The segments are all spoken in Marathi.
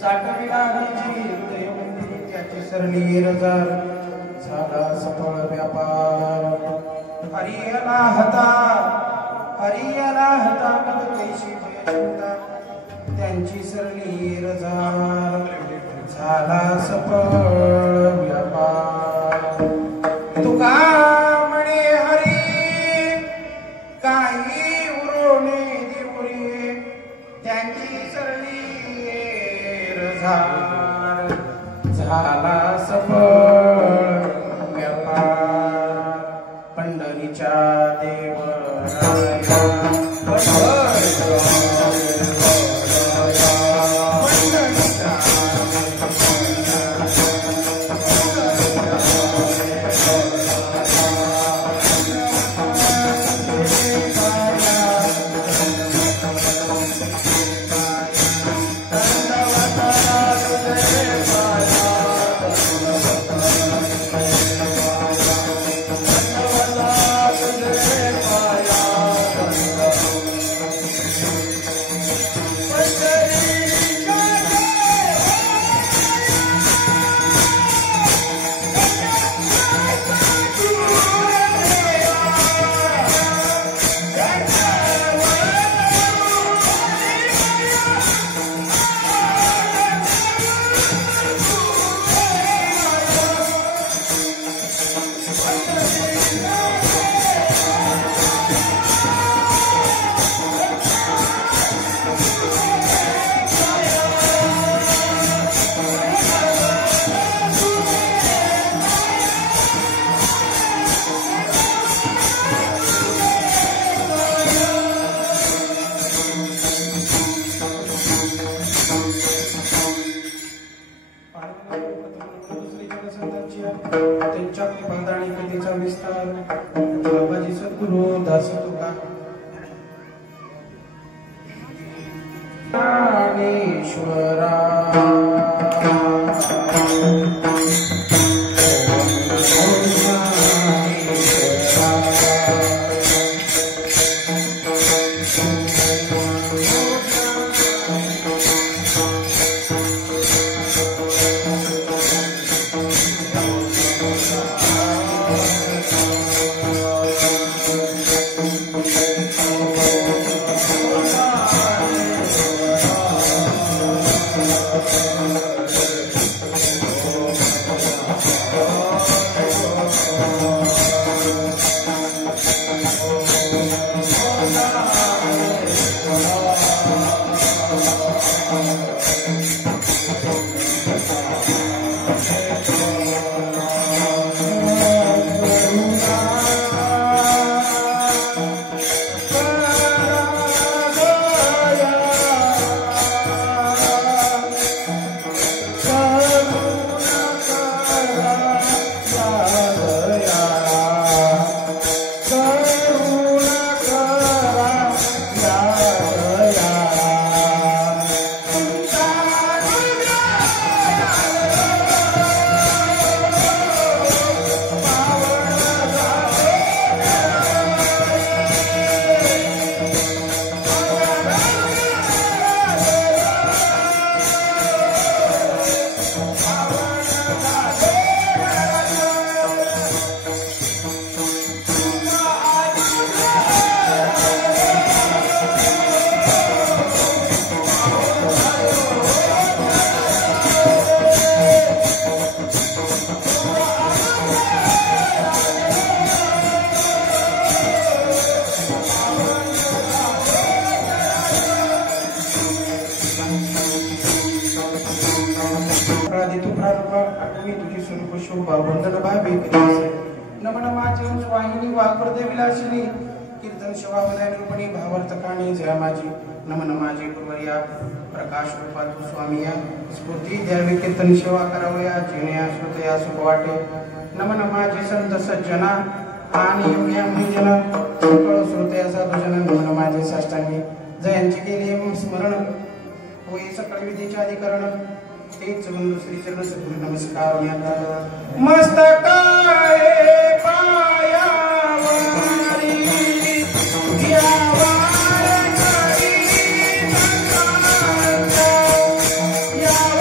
साठविणारीची हृदयमंदिरी त्याची सरली रजार झाला सफळ व्यापार हरियला हता कैशी जयचिंता त्यांची सरली रजार झाला सफळ व्यापार तुका म्हणे हरी काही उरोणे देवरी त्यांची सरली रजार झाला सफळ व्यापार पंढरीच्या देवराया त्यांच्या कृपादानी कधीचा विस्तार बाबाजी सद्गुरु दास तुका ज्ञानेश्वरा नमन माझी वाहिनी वाकुर्दे विलासिनी कीर्तन शिवा रूपणी भावार्थ काणी जय माझी नमन माझी गुरुवर्या प्रकाश रूपा तू स्वामी या स्फूर्ती द्यावी कीर्तन सेवा करावया जिने श्रुतया सुख वाटे नमन माझे संत सज्जना आणि योग्य मुनिजन सकळ श्रुतया साधुजन नमन माझे साष्टांगी जयांची केली स्मरण होई सकळ विधीचे अधिकरण तेच बंधू श्री चरण सद्गुरु नमस्कार मस्तकाय पायावरी यावार करी या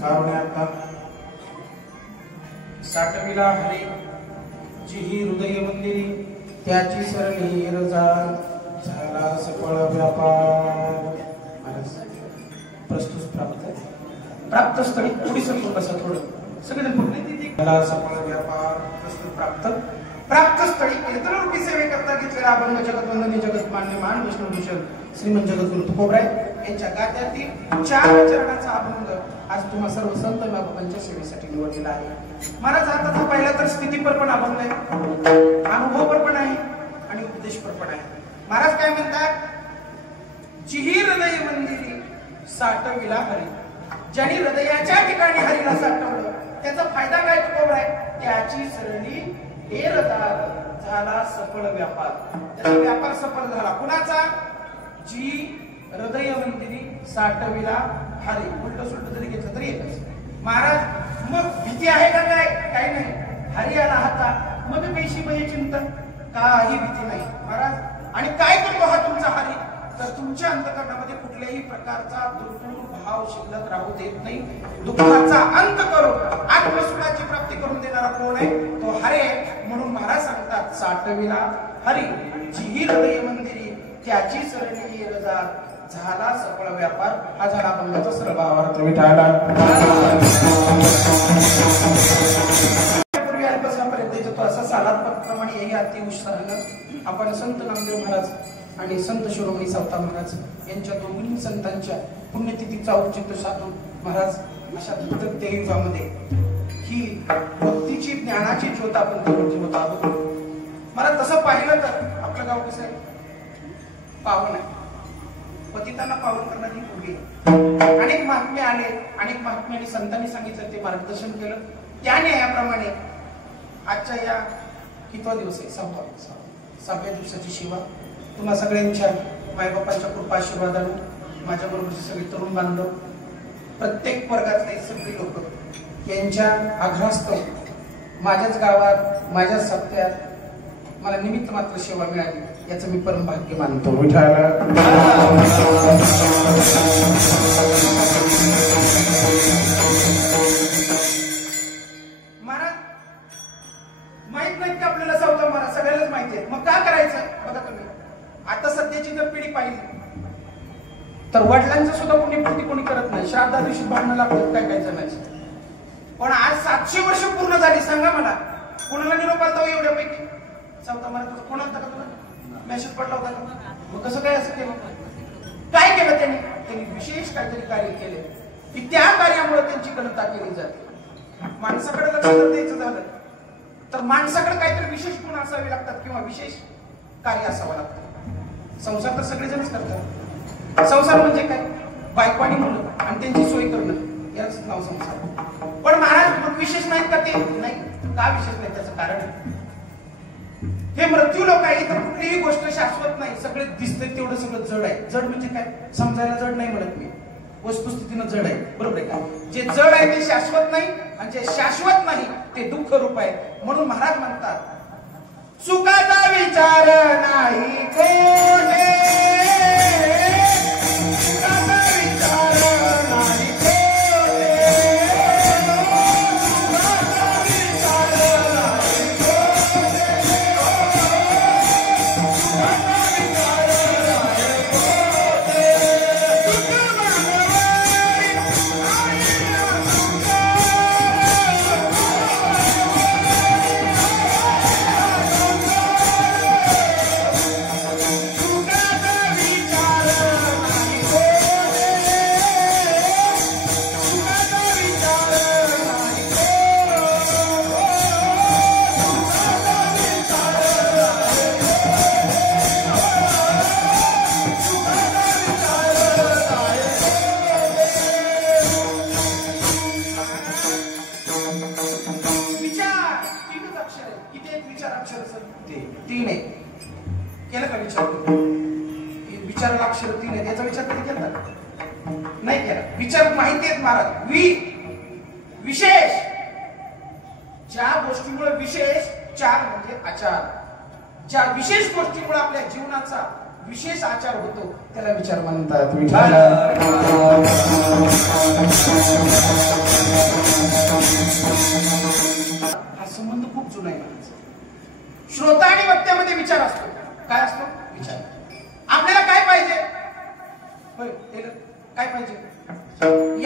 कारुण्यार्थ साठविला हरी जी ही हृदय मंदिरी त्याची सरणी रजा झाला सफळ व्यापार. प्रस्तुत प्राप्त स्थळी थोडी समजून बसा थोडं सगळेजण कुठले झाला सफळ व्यापार. प्रस्तुत प्राप्त स्थळी कीर्तनरूपी सेवे करता घेतलेला अभंग जगतवंदनी जगतमान्य महान विष्णुभूषण श्रीमंत जगद्गुरु तुकोबराय यांच्या गात्यातील 4 चरणाचा अभंग आज तुम्हा सर्व संत बाबांच्या सेवेसाठी निवडलेला आहे. महाराज आता पहिला तर स्थितीपर पण अभंग आहे, अनुभवपर पण आहे आणि उपदेशपर पण आहे. महाराज काय म्हणतात, जिही हृदय मंदिरी साठविला हरी. ज्यांनी हृदयाच्या ठिकाणी हरीला साठवलं त्याचा फायदा काय तुकोबराय, त्याची सरणी हे झाला सफळ व्यापार. त्याचा व्यापार सफळ झाला. कुणाचा? जी हृदय मंदिरी साठविला हरी. उलट सुलट जरी घेतलं तरी एकच. महाराज मग भीती आहे का? काय काही नाही. हरी आला हाता मग पैशी बये चिंतन, काही भीती नाही महाराज. आणि काय करतो हा तुमचा हरी, तर तुमच्या अंतःकरणामध्ये कुठल्याही प्रकारचा दुर्गुण भाव शिल्लक राहू देत नाही. दुःखाचा अंत करून आत्मसुखाची प्राप्ती करून देणारा कोण आहे, तो हरी आहे. म्हणून महाराज सांगतात, साठविला हरी जी हृदय मंदिरी त्याची सरणी रजा झाला सफळ व्यापार. हा झाला अभंगाचा सरळ भावार्थ. विठाला पूर्वी अल्पसमापर्यंत येतो असा सालात्मकप्रमाणे यही अति उत्साहानं आपण संत नामदेव महाराज आणि संत शिरोमणी सावता महाराज यांच्या दोन्ही संतांच्या पुण्यतिथीचा औचित्य साधून महाराज अशा धगधगत्या युगामध्ये ही भक्तीची ज्ञानाची ज्योत आपण ठेवत आहोत. मला तसं पाहिलं तर आपलं गाव कसं आहे, पावन आहे. पतितांना पावन करणारी पूर्वी अनेक महात्मे आले, अनेक महात्म्यांनी संतांनी सांगितलं ते मार्गदर्शन केलं. त्याने याप्रमाणे आजच्या या कितवा दिवस आहे, 6व्या दिवसाची शिवा तुम्हा सगळ्यांच्या मायबापांच्या कृपा आशीर्वादाने माझ्या बरोबरचे सगळे तरुण बांधव, प्रत्येक वर्गातले सगळे लोक यांच्या आग्रहास्तव माझ्याच गावात माझ्याच सप्त्यात मला निमित्त मात्र सेवा मिळाली याचं मी परम भाग्य मानतो. महाराज माहित नाही की आपल्याला सावता महाराज सगळ्यालाच माहिती आहे. मग काय करायचं बघा तुम्ही, आता सध्याची जर पिढी पाहिली तर वडिलांचं सुद्धा पुण्यपूर्ती कोणी करत नाही. श्राद्धा दिवशी भांडणं लागतात काय काय जणांची. पण आज 700 वर्ष पूर्ण झाली. सांगा मला कोणाला निरोप आलता एवढ्यापैकी? सावता महाराज कोण आलता का तुला? मेसेज पडला होता का? मग कसं काय असं केलं? काय केलं त्यांनी? त्यांनी विशेष काहीतरी कार्य केले की त्या कार्यामुळे त्यांची गणता केली जाते. माणसाकडे लक्ष द्यायचं झालं तर माणसाकडे काहीतरी विशेष गुण असावे लागतात किंवा विशेष कार्य असावं लागतं. संसार तर सगळेजणच करतात. संसार म्हणजे काय? बायको आणि मुलं आणि त्यांची सोय करणं याच नाव संसार. पण महाराज मग विशेष नाहीत का ते? नाही. का विशेष नाही? त्याचं कारण हे मृत्यू लोक आहे तर कुठलीही गोष्ट शाश्वत नाही. सगळे दिसतंय तेवढं सगळं जड आहे. जड म्हणजे काय? समजायला जड नाही म्हणत मी, वस्तुस्थितीनं जड आहे. बरोबर आहे का? जे जड आहे ते शाश्वत नाही आणि जे शाश्वत नाही ते दुःख रूप आहे. म्हणून महाराज म्हणतात, सुखाचा विचार नाही कोणे, सुखाचा विचार नाही कोणे, सुखाचा विचार नाही कोणे, सुखाचा विचार नाही कोणे, सुख मानवारी आईला तीन आहे. केलं का विचार? विचाराला अक्षर 3 आहे. याचा विचार कधी केला? नाही केला. विचार माहिती आहेत महाराज. विशेष ज्या गोष्टीमुळे विशेष, चार म्हणजे आचार. ज्या विशेष गोष्टीमुळे आपल्या जीवनाचा विशेष आचार होतो त्याला विचार म्हणतात. हा संबंध खूप जुना आहे. श्रोता आणि वक्त्यामध्ये विचार असतो. काय असतो? विचार. आपल्याला काय पाहिजे? काय पाहिजे?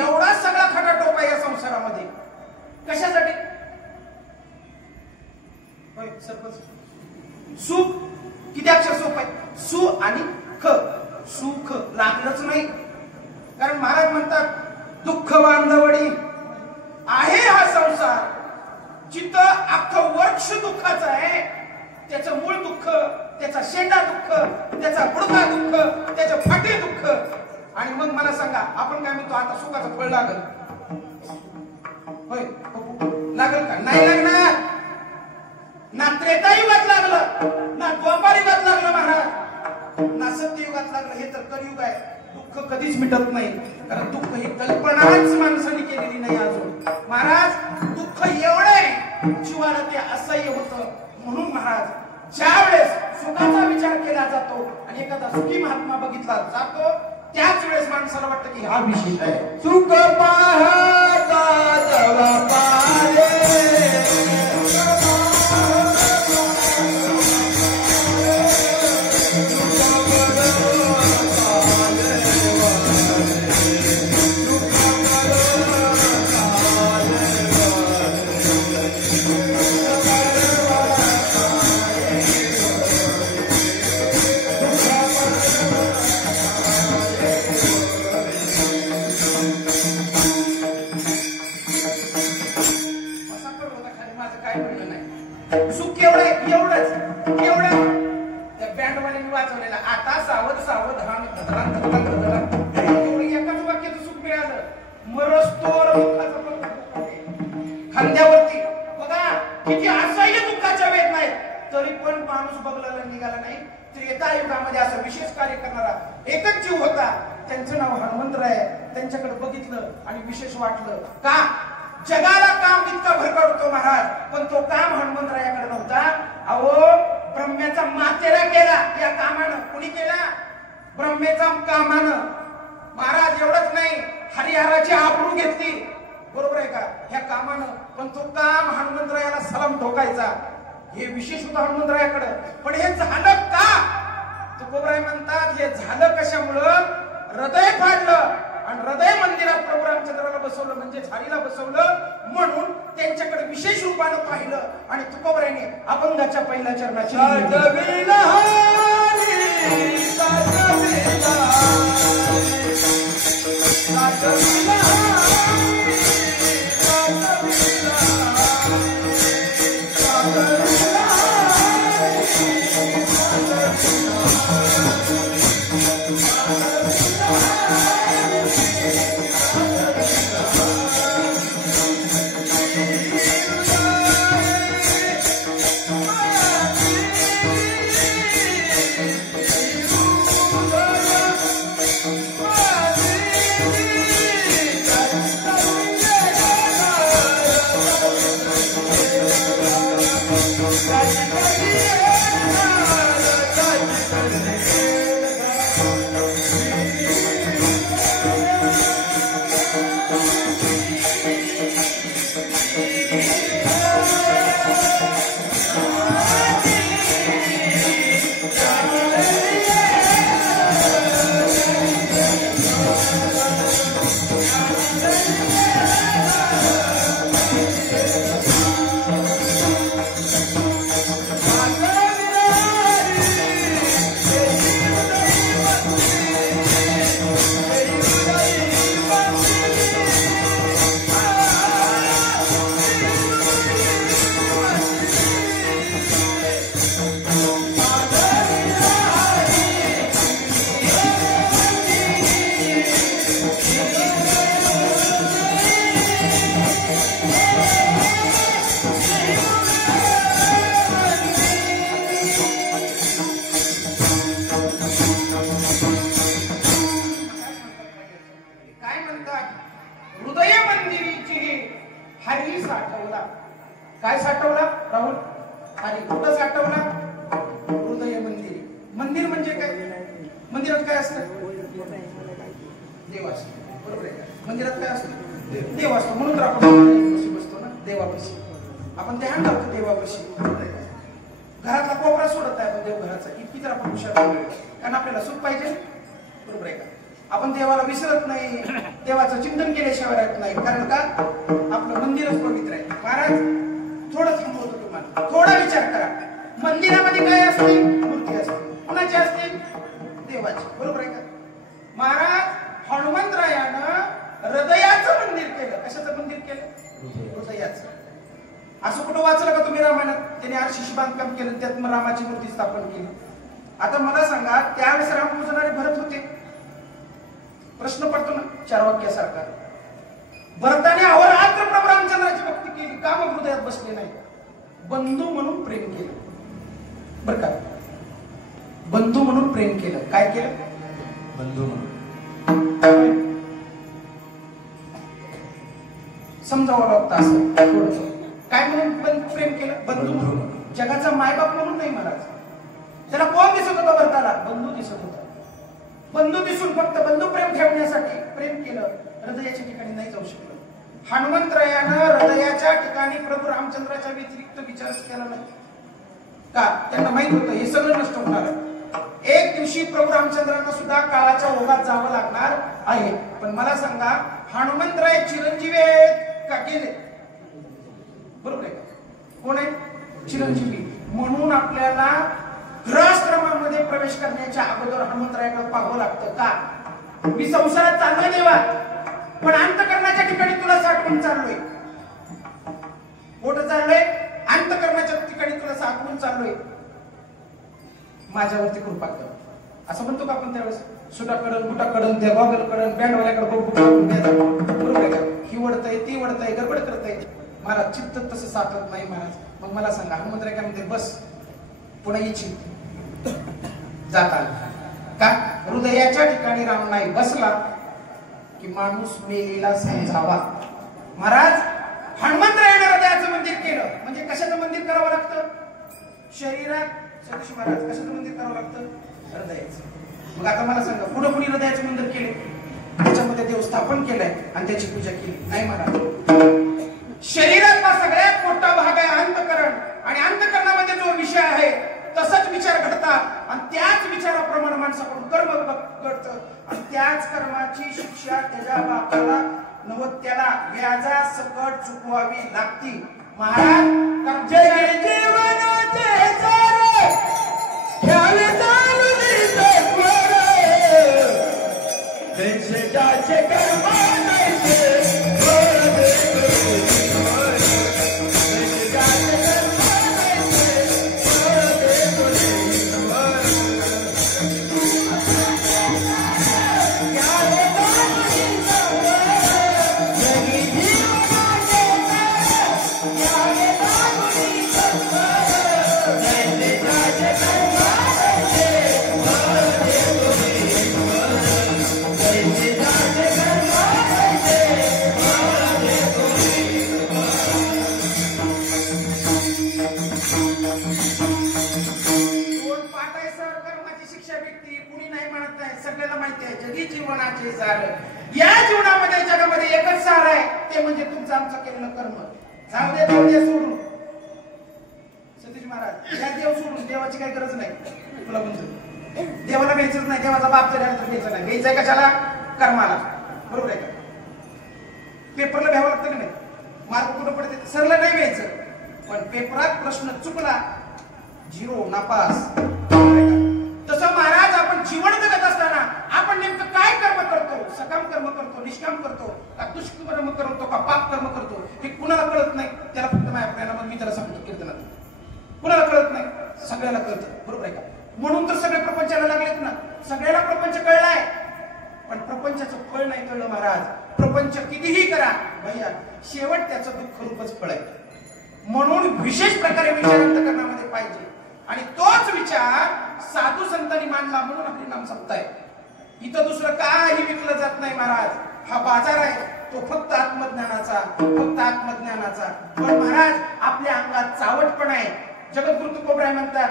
एवढा सगळा खटाटोप आहे या संसारामध्ये. कशासाठी? सुख. किती अक्षर सोप आहे? सु आणि ख. सुख लागलंच नाही. कारण महाराज म्हणतात दुःख बांधवडी आहे हा संसार. जिथं अख्खं वर्ष दुःखाचं आहे, त्याचं मूळ दुःख, त्याचा शेंडा दुःख, त्याचा बुडका दुःख, त्याचं फाटे दुःख. आणि मग मला सांगा आपण काय म्हणतो? आता सुखाचं फळ लागल. होय लागल का? नाही लागणार. ना त्रेतायुगात लागलं, ना द्वापार युगात लागलं महाराज, ना सत्ययुगात लागलं. हे तर कलियुग आहे. दुःख कधीच मिटत नाही. कारण दुःख ही कल्पनाच माणसाने केलेली नाही अजून. महाराज दुःख एवढं आहे जीवाला ते असह्य होतं. म्हणून महाराज ज्या वेळेस सुखाचा विचार केला जातो आणि एखादा सुखी महात्मा बघितला जातो, त्याच वेळेस माणसाला वाटतं की हा विशेष आहे. सुख पाहता जवा पाहे, सुख एवढं एवढंच एवढं त्या बँडवाल्याने वाचवलेला. आता सावध सावध हा एकाच वाक्याचं सुख मिळालं. मरस्तोर दुःखाचं खांद्यावरती बघा किती असह्य दुःखाच्या वेदना आहेत, तरी पण माणूस बगलाला निघाला नाही. त्रेतायुगामध्ये असं विशेष कार्य करणारा एकच जीव होता. त्यांचं नाव हनुमंतराय. त्यांच्याकडे बघितलं आणि विशेष वाटलं. का? जगाला काम इतका भरकटतो महाराज, पण तो काम हनुमंतरायाकडे नव्हता. अहो ब्रह्मेचा मातेरा केला या कामानं. कुणी केला? ब्रह्मेचा कामानं. महाराज एवढंच नाही, हरिहराची आबरू घेतली. बरोबर आहे का? ह्या कामानं. पण तो काम हनुमंतरायाला सलाम ठोकायचा. हे विशेष होतं हनुमंतरायाकडे. पण हे झालं का? तुकोबराय म्हणतात हे झालं कशामुळं? हृदय फाडलं आणि हृदय मंदिरात प्रभू रामचंद्राला बसवलं, म्हणजे झाडीला बसवलं. म्हणून त्यांच्याकडे विशेष रूपानं पाहिलं आणि तुकोबरायने अभंगाच्या पहिल्या चरणाची काय साठवला राहुल? आणि कुठं साठवला? हृदय मंदिर. मंदिर म्हणजे काय? मंदिरात काय असतं? देव असतो, बरोबर आहे का? मंदिरात काय असतं? देव असतो. म्हणून तर आपण बसतो ना देवापाशी, आपण ध्यान लावतो देवापाशी. घरातला कोपरा सोडत आहे आपण देवघराचा, इतकी तर आपण हुशार झालोय. कारण आपल्याला सुख पाहिजे, बरोबर आहे का? आपण देवाला विसरत नाही, देवाचं चिंतन केल्याशिवाय राहत नाही. कारण का? आपलं मंदिरच पवित्र आहे. महाराज थोडं थांबवतो तुम्हाला, थोडा विचार करा. मंदिरामध्ये काय असते? मूर्ती असते. कुणाची असते? देवाची, बरोबर आहे का? महाराज हनुमंतरायानं हृदयाचं मंदिर केलं. कशाचं मंदिर केलं? हृदयाचं. असं कुठं वाचलं का तुम्ही रामायणात? त्याने आरशीशी बांधकाम केलं, त्यात मग रामाची मूर्ती स्थापन केली. आता मला सांगा, त्यावेळेस राम पूजणारे भरत होते? प्रश्न पडतो ना चार वाक्यासारखा. भरताने अहोरात्र प्रभू रामचंद्राची भक्ती केली, का मग हृदयात बसले नाही? बंधू म्हणून प्रेम केलं, बर का? बंधू म्हणून प्रेम केलं. काय केलं? बंधू म्हणून. समजावं लागतं असं थोडंसं. काय म्हणून प्रेम केलं? बंधू म्हणून. जगाचा मायबाप म्हणून नाही महाराज. त्याला कोण दिसत होता भरताला? बंधू दिसत होता. बंधू दिसून फक्त बंधू प्रेम ठेवण्यासाठी प्रेम केलं, हृदयाच्या ठिकाणी नाही जाऊ शकलं. हनुमंतरायानं हृदयाच्या ठिकाणी प्रभू रामचंद्राच्या व्यतिरिक्त विचारच केला नाही का? त्यांना माहित होतं हे सगळं नष्ट होणार. एक दिवशी प्रभू रामचंद्रांना सुद्धा काळाच्या ओघात जावं लागणार आहे. पण मला सांगा, हनुमंतराय चिरंजीवी आहेत का गेले? बरोबर आहे का? कोण आहे? चिरंजीवी. म्हणून आपल्याला गृहस्थाश्रमामध्ये प्रवेश करण्याच्या अगोदर हनुमंतरायाकडे पाहावं लागतं. का? मी संसारात चाललोय देवा, पण अंतःकरणाच्या ठिकाणी तुला साठवून चाललोय. कुठं चाललोय? अंतःकरणाच्या ठिकाणी तुला साठवून चाललोय. माझ्यावरती कृपा कर. असं म्हणतो का आपण त्यावेळेस? सुटाकडन बुटाकडन त्या गॉगलकडन बँडवाल्याकडे बरोबर आहे का? ही वडतय ती वडतय, गडबड करतय. महाराज चित्त तसं साठवत नाही महाराज. मग मला सांगा, हनुमंतराय काय म्हणते? बस पुन्हा इच्छित जाता का? हृदयाच्या ठिकाणी राम नाही बसला की माणूस मेलेला समजावा. महाराज हनुमंतरायाने हृदयाचं मंदिर केलं. म्हणजे कशाचं मंदिर करावं लागतं? शरीरात. सतीश महाराज कशाचं मंदिर करावं लागतं? हृदयाचं. मग आता मला सांगा, पुढे कुणी हृदयाचं मंदिर केले? त्याच्यामध्ये देव स्थापन केलंय आणि त्याची पूजा केली नाही महाराज. शरीरातला सगळ्यात मोठा भाग आहे अंतःकरण, आणि अंतःकरणामध्ये जो विषय आहे तसंच विचार घडतात, आणि त्याच विचाराप्रमाणे माणसाकडून कर्म घडतं, आणि त्याच कर्माची शिक्षा त्याच्या बापाला नवत्याला व्याजा सकट चुकवावी लागती. महाराज जीवनाचे सारे ख्याल चालुनी देशाचे कर्म या जीवनामध्ये जगामध्ये एकच सार आहे, ते म्हणजे तुमचं आमचं केलेलं कर्म. जाऊ दे देव सोडून. सतीश महाराज या देव सोडून, देवाची काही गरज नाही. तुला म्हणतो देवाला घ्यायचंच नाही. देवाचा बाप जरी तर घ्यायचा नाही. घ्यायचंय कशाला? कर्माला. बरोबर आहे का? पेपरला भ्यावं लागतं की नाही? मार्क कुठं पडते? सरला नाही घ्यायचं, पण पेपरात प्रश्न चुकला 0 नापास. तसं महाराज आपण जीवन जगत असताना आपण नेमकं काय कर्म करतो? सकाम कर्म करतो, निष्काम करतो, का दुष्कर्म करतो, का पाप कर्म करतो? हे कुणाला कळत नाही. त्याला फक्त माझ्या मग मी त्याला सांगतो कीर्तनात, कुणाला कळत नाही, सगळ्याला कळतं. बरोबर आहे का? म्हणून तर सगळे प्रपंचाला लागलेत ना. सगळ्याला प्रपंच कळलाय, पण प्रपंचाचं फळ नाही कळलं महाराज. प्रपंच कितीही करा भैया, शेवट त्याचं दुःख रूपच फळ आहे. म्हणून विशेष प्रकारे विचार अंतःकरणामध्ये पाहिजे, आणि तोच विचार साधू संतांनी मांडला. म्हणून आपली नाम सत्ताय. इथं दुसरं काही विकलं जात नाही महाराज. हा बाजार आहे तो फक्त आत्मज्ञानाचा, फक्त आत्मज्ञानाचा. पण महाराज आपल्या अंगात चावट पण आहे. जगद्गुरु तुकोबराय म्हणतात,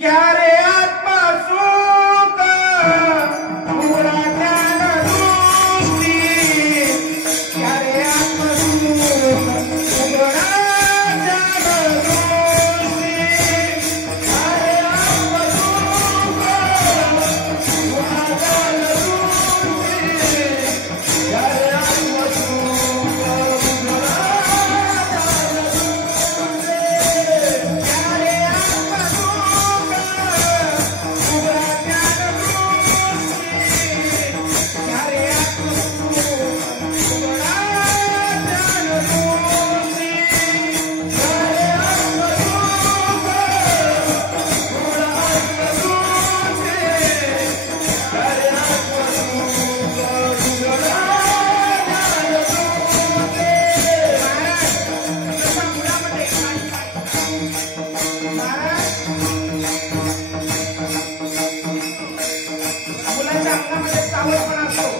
क्या रे आत्मा सुख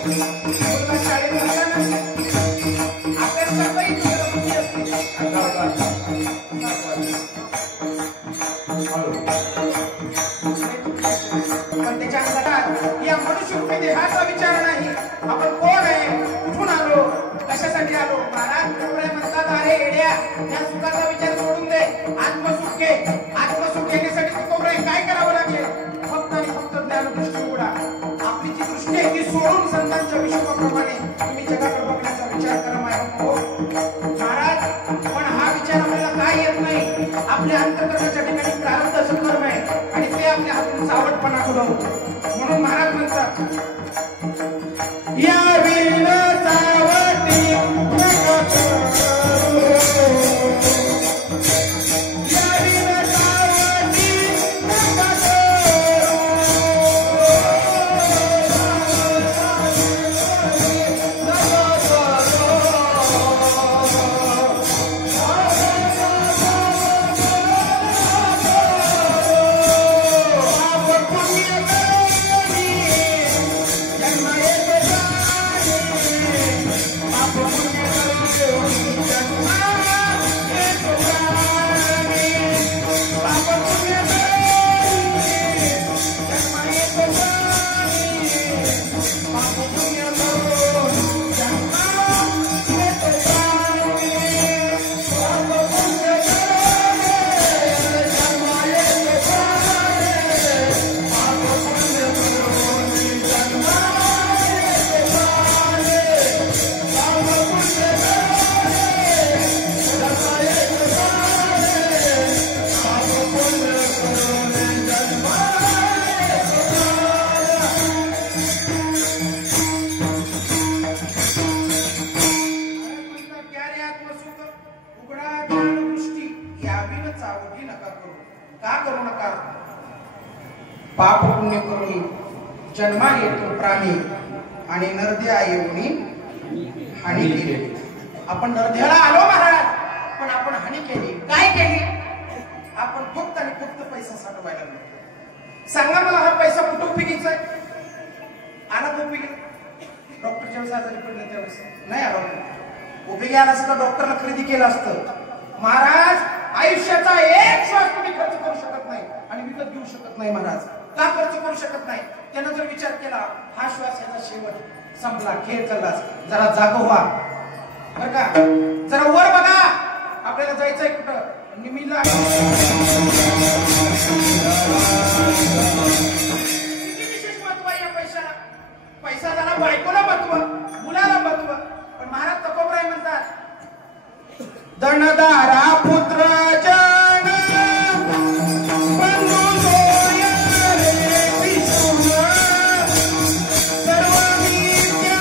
शाळेत असताना अभ्यास करताही तुझ्याला बुद्धी असते. पण त्याच्या अंतरात या मनुष्य देहाचा विचार नाही. आपण कोण आहे, कुठून आलो, कशासाठी आलो. महाराज म्हणतात, अरे येड्या, त्या सुखाचा विचार सोडून दे, आत्मसुख घे. आत्मसुख घेण्यासाठी काय करावं लागेल, फक्त आणि फक्त ज्ञानदृष्टी उघडा. आपली जी दृष्टी आहे ती सोडून संतांच्या विषयाप्रमाणे तुम्ही जगाकडे बघण्याचा विचार करा. महाराज, पण हा विचार आपल्याला काय येत नाही. आपल्या अंतःकरणाच्या ठिकाणी प्रारब्ध कर्म आहे आणि ते आपल्या हातून सावटपणा घडवतो. म्हणून महाराज म्हणतात, या विण सावटी पाप पुण्य करून जन्मा येतो प्राणी आणि नरद्या येऊनी हानी केली. आपण नरद्याला आलो महाराज, पण आपण हानी केली. काय केली? आपण फक्त आणि फक्त पैसा साठवायला लागलो. सांगा मला, हा पैसा कुठं उपयोगीचा आहे? आला तो उपयोगी? डॉक्टरच्या वेळेस आजारी पडले त्यावेळेस नाही आला. उपयोगी आला असता डॉक्टरला खरेदी केलं असतं. महाराज, आयुष्याचा एक श्वास तुम्ही खर्च करू शकत नाही आणि विकत घेऊ शकत नाही. महाराज, का खर्च करू शकत नाही? त्यानं जर विचार केला, हा श्वास याचा शेवट संपला, खेळ चाललाच, जरा जागो व्हा बर का, जरा वर बघा, आपल्याला जायचंय कुठं, निमीला. विशेष महत्व आहे या पैशाला. पैसा झाला बायकोला महत्व, मुलाला महत्व. पण महाराज तुकोबराय म्हणतात, धनदारा पुत्र जन बंधू सोय रे विष्णु सर्व विद्या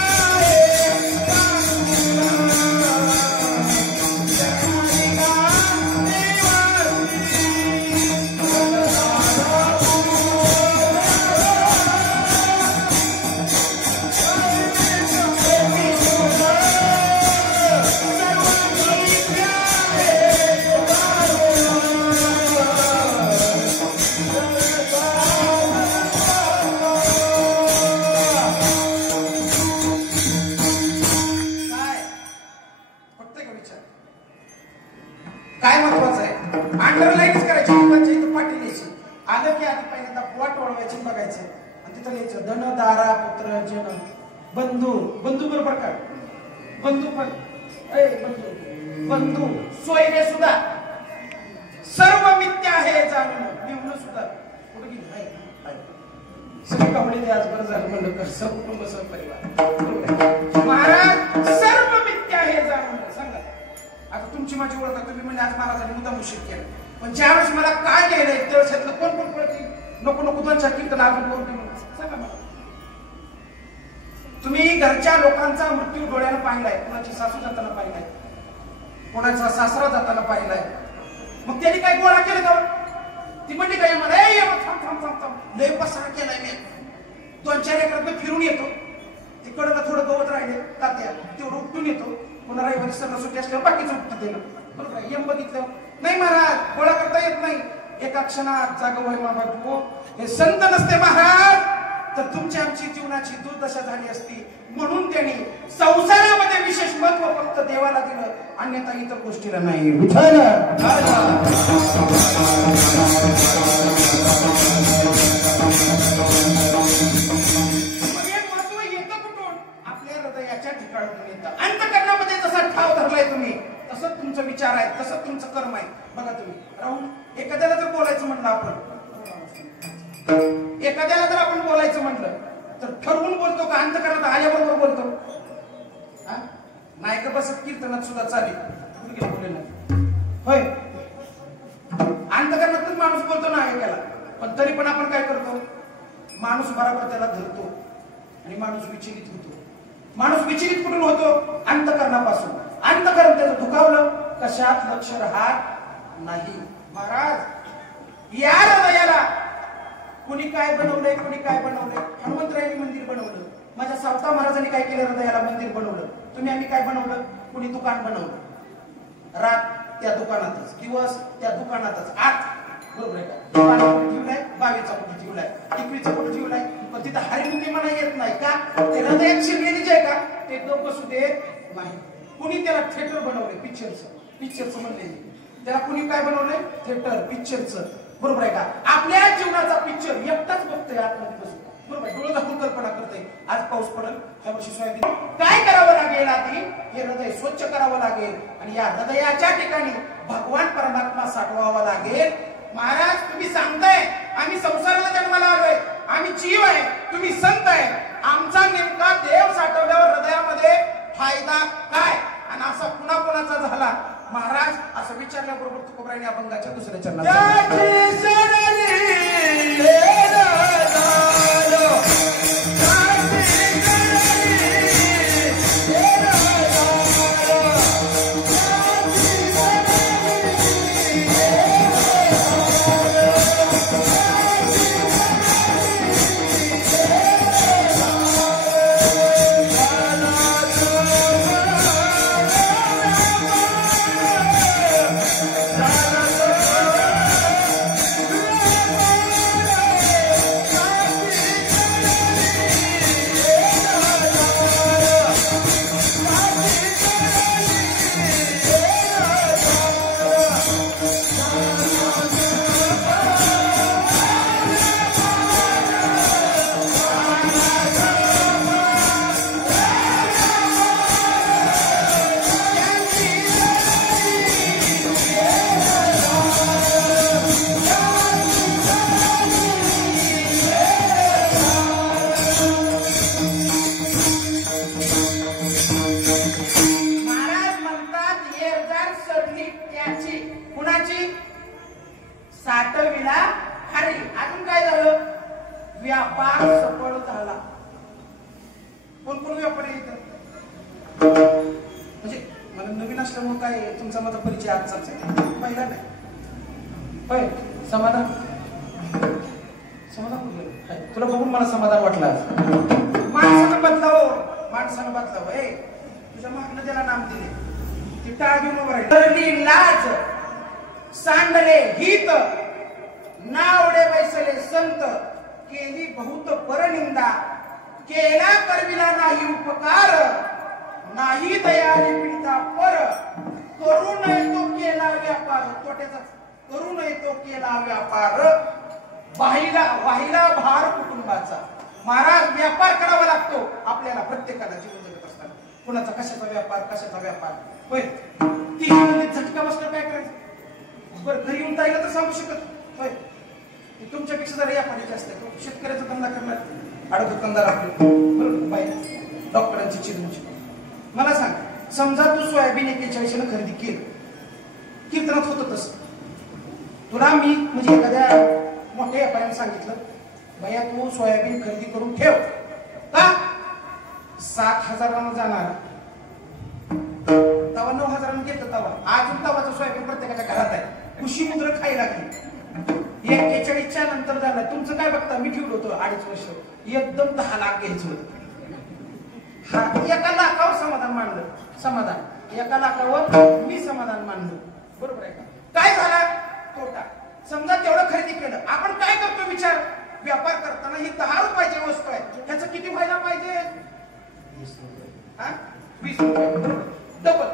काय महत्वाचं आहे? अंडरलाईनच करायची, इथं पाठी लिहायची. आलं की आधी पहिल्यांदा पोट वळवायची, बघायचं आणि तिथं लिहायचं धन दारा पुत्र जन बंधू. बंधू बरोबर का? बंधू पण बंधू बंधू सोयरे सुद्धा सर्व मिथ्या आहे जाणून. लिहून सुद्धा कुठे गेली सगळी कपडे ते आज बरं झालं म्हणलं तर सहकुटुंब सहपरिवार. महाराज, सर्व मिथ्या आहे जाणून. सांगा आता तुमची माझी ओळख, तुम्ही म्हणजे आज महाराजांनी मुद्दा मुशीद केला, पण ज्यावेळेस मला काय लिहिलंय त्यावेळेस यातलं कोण कोण पळतील? नको नको 2-4 कीर्तन अजून करून सांगा मला. तुम्ही घरच्या लोकांचा मृत्यू डोळ्यानं पाहिलाय, कोणाची सासू जाताना पाहिलाय, कोणाचा सासरा जाताना पाहिलाय. मग त्यांनी काय गोळा केलं का? ती म्हणली काय मला, थांब थांब थांब थांब, लय पसारा केलाय मी, 2-4 एकरात फिरून येतो, तिकडं थोडं गवत राहिले तात्या तेवढं उपटून येतो, पुन्हा रविवारी सगळं सुट्टी असल्यावर बाकीचं उपटत येणं. बरोबर आहे? बघितलं नाही महाराज, गोळा करता येत नाही. एका क्षणात जागा होय बाबा, हे संत नसते महाराज, तर तुमची आमची जीवनाची दुर्दशा झाली असती. म्हणून त्यांनी संसारामध्ये विशेष महत्व फक्त देवाला दिलं, अन्यथा इतर गोष्टीला नाही. विठ्ठल महत्व येतं कुठून? आपल्या हृदयाच्या ठिकाणातून येतं. अंतःकरणामध्ये जसा ठाव धरलाय तुम्ही, तसं तुमचा विचार आहे, तसं तुमचं कर्म आहे. बघा तुम्ही राहून एखाद्याला जर बोलायचं म्हणलं आपण, एखाद्याला जर आपण बोलायचं म्हणलं तर ठरवून बोलतो का अंतःकरणात आल्याबरोबर बोलतो? नाही का? बस कीर्तनात सुद्धा चालेल होय, अंतःकरणातच माणूस बोलतो ना ऐकायला. पण तरी पण आपण काय करतो? माणूस बरोबर त्याला धरतो आणि माणूस विचलित होतो. माणूस विचलित कुठून होतो? अंतःकरणापासून. अंतःकरण त्याचं दुखावलं, कशात लक्ष राहत नाही. महाराज या हृदयाला कुणी काय बनवलंय, कुणी काय बनवलंय? हनुमंतरायांनी मंदिर बनवलं. माझ्या सावता महाराजांनी काय केलं? हृदयाला मंदिर बनवलं. तुम्ही आम्ही काय बनवलं? कुणी दुकान बनवलं. रात त्या दुकानातच, दिवस त्या दुकानातच, आत बरोबर आहे का? दुकानात ठेवलाय, बावीचा कुठे ठेवलाय, टिकवीचा कुठे ठेवलाय. पण तिथं हरिमुखी म्हणा येत नाही का? ते हृदयात शिरलेली जे आहे का ते डोकं सुद्धा नाही. कुणी त्याला थिएटर बनवलंय, पिक्चरचं म्हणले. त्याला कुणी काय बनवलंय? थिएटर, पिक्चरचं. बरोबर आहे का? आपल्या जीवनाचा पिक्चर एकटाच बघतोय आतमध्ये बसून. बरोबर, डोळे दाखवून कल्पना करतोय आज पाऊस पडेल, ह्या वर्षी सोयाबीन. काय करावं लागेल? आधी हे हृदय स्वच्छ करावं लागेल आणि या हृदयाच्या ठिकाणी भगवान परमात्मा साठवावा लागेल. महाराज तुम्ही सांगताय आम्ही संसाराला जन्माला आलोय, आम्ही जीव आहे, तुम्ही संत आहे. आमचा नेमका देव साठवल्यावर हृदयामध्ये फायदा काय? आणि असा पुन्हा कोणाचा झाला? महाराज असं विचारल्याबरोबर तुकोबरायने अभंगाच्या दुसऱ्या चरणात साठविला हरी. अजून काय झालं? व्यापार सफळ झाला. कोण कोण व्यापारी येतात? म्हणजे मला नवीन असल्यामुळे काय तुमचा माझा परिचय आजचाच आहे, पहिला नाही. होय समाधान, समाधान तुला बघून मला समाधान वाटलं. माणसानं बदलावं, माणसानं बदलावं. ए तुझ्या मागणं त्याला नाम दिले, ती टाळ घेऊन उभं राहिली. लाज सांडले हित, नावडे बैसले संत, केली बहुत परनिंदा, केला करविला नाही उपकार, नाही दयाने पीडिता पर, करू नये तो केला व्यापार. तोट्याचा करू नये तो केला व्यापार, वाहिला भार कुटुंबाचा. महाराज व्यापार करावा लागतो आपल्याला, प्रत्येकाला जीवन जगत असताना. कुणाचा कशाचा व्यापार, कशाचा व्यापार. होय ती झटका बसला काय करायचं? बरं घरी येऊन ताईला तर सांगू शकत. होय तुमच्यापेक्षा जरा व्यापारी जास्त आहे. तो शेतकऱ्याचा धंदा करणार, आडत दुकानदार आपले, बरोबर बाई डॉक्टरांची चिरमुची. मला सांग, समजा तू सोयाबीन 41 खरेदी केली, कीर्तनात होतं तसं. तुला मी म्हणजे एखाद्या मोठ्या व्यापाऱ्याने सांगितलं, भैया तू सोयाबीन खरेदी करून ठेव का? 7,000 जाणार, तवा 9,000 घेतलं. तवा अजून तवाचं सोयाबीन प्रत्येकाच्या घरात आहे. खुशी मुद्र खायला लागली. 41च्या नंतर झालं. तुमचं काय बघता, मी ठेवलं होतं 2.5 वर्ष, एकदम 10 लाख घ्यायचं होतं. हा 1 लाखावर समाधान मानलं. समाधान 1 लाखावर मी समाधान मानलं. बरोबर आहे का? काय झाला? तोटा. समजा तेवढं खरेदी केलं. आपण काय करतो विचार? व्यापार करताना ही 10 रुपयाची वस्तू आहे, हा 20 रुपये डबल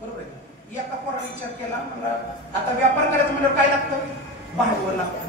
बरोबर आहे. एका पोराने विचार केला मला आता व्यापार करायचा म्हणजे काय लागतं भांडवल लागतं.